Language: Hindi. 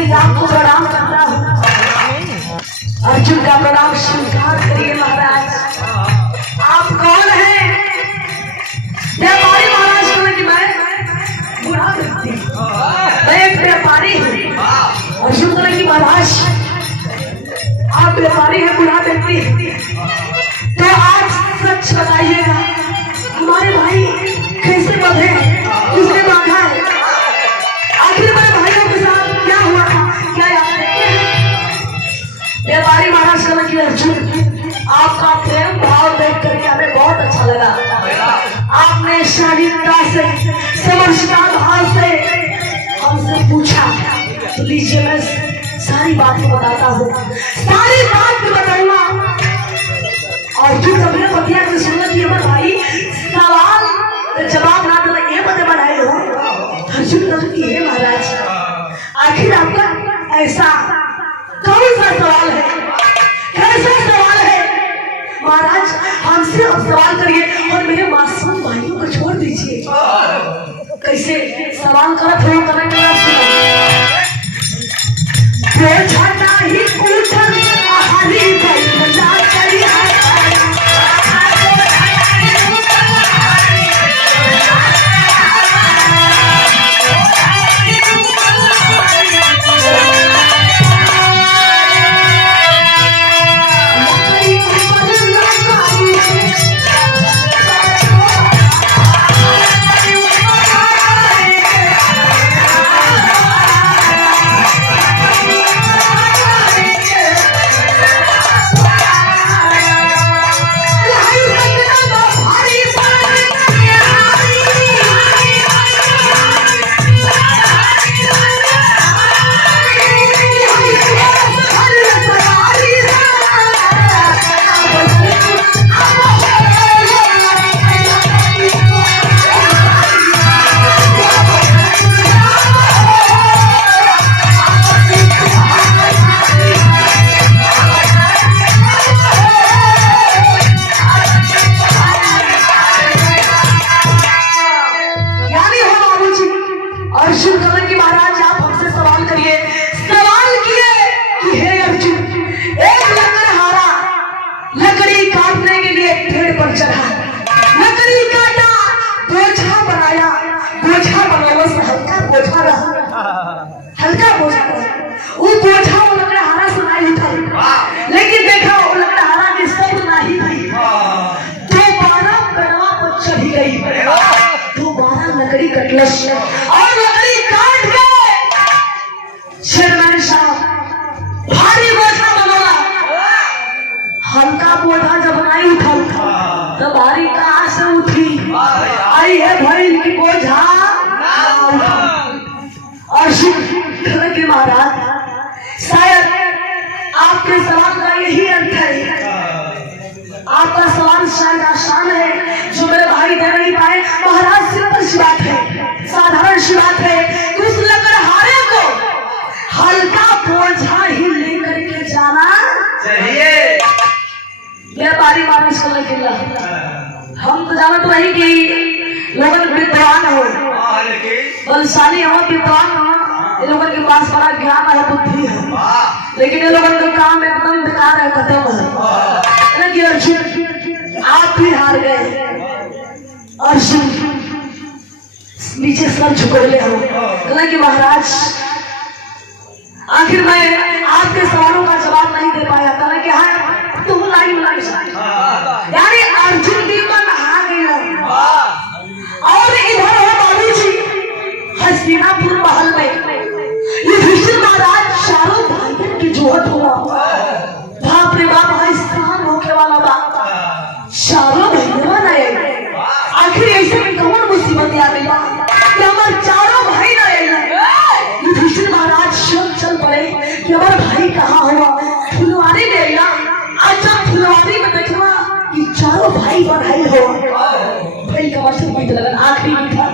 कोई आपको प्रणाम करता हूँ। अर्जुन का प्रणाम स्वीकार करिए महाराज। आप कौन हैं? व्यापारी महाराज बोले कि मैं बुरा व्यक्ति, मैं एक व्यापारी हूँ। अर्जुन बोले कि महाराज आप व्यापारी हैं, बुरा व्यक्ति, तो आज सच बताइएगा हमारे भाई कैसे बंधे, किसने बांधा है, आखिर मेरे भाइयों के साथ क्या हुआ था, क्या याद है? व्यापारी महाराज बोले कि अर्जुन आपका प्रेम भाव देख करके हमें बहुत अच्छा लगा। आपने शालीनता से, समझदार भाव से हमसे पूछा, तो लीजिए मैं सारी बात बताता हूँ, सारी बात बताऊंगा। और जो कभी बतिया के सुनना कि हमारे भाई सवाल जवाब ना देना ये बता बनाए हो। अर्जुन कहा हे महाराज आखिर आपका ऐसा कौन सा सवाल है, कैसा सवाल है? महाराज हमसे अब सवाल करिए और मेरे मासूम भाइयों को छोड़ दीजिए। कैसे सवाल करत हो करेंगे हल्का बोझा, वो बोझा वो लकड़हारा सुनाई था, लेकिन देखा वो लकड़हारा की सब नहीं थी। दोबारा गड़वा पर चढ़ी गई, दोबारा लकड़ी कटलस और लकड़ी काट के शेरमैन साहब भारी बोझा बनोला। हल्का बोझा जब नहीं उठा तो भारी कहाँ से उठी? आई है भाई की बोझा और के महाराज शायद आपके सवाल का यही अर्थ है। आपका सवाल शायद आसान है जो मेरे भाई दे नहीं पाए। महाराज सिंपल सी बात है, साधारण सी बात है कि उस लकड़हारे को हल्का बोझा ही लेकर के जाना चाहिए। व्यापारी मानस को लेकर हम तो जानते नहीं कि लोगन विद्वान हो, बलशाली हो, विद्वान हो, ये लोगों के पास बड़ा ज्ञान है, बुद्धि है, लेकिन ये लोगों का काम एकदम बेकार है, खत्म है। अर्जुन आप भी हार गए। अर्जुन नीचे सर झुकोले हो कि महाराज आखिर मैं आपके सवालों का जवाब नहीं दे पाया था कि हाँ तुम लाइन यानी अर्जुन भी मन हार गया। और इधर है बाबू जी हस्तिनापुर महल में युधिष्ठिर महाराज चारों भाइयों की जोहत हुआ। बाप रे बाप स्थान होने वाला बाप चारों भाइयों ने आखिर ऐसे में कौन मुसीबत आ गई कि हमारे चारों भाई न युधिष्ठिर महाराज शोक चल पड़े कि हमारा भाई कहाँ हुआ। फुलवारी में आया, आज जब फुलवारी में देखा कि चारों भाई बधाई हो, भाई का मतलब आखिरी था।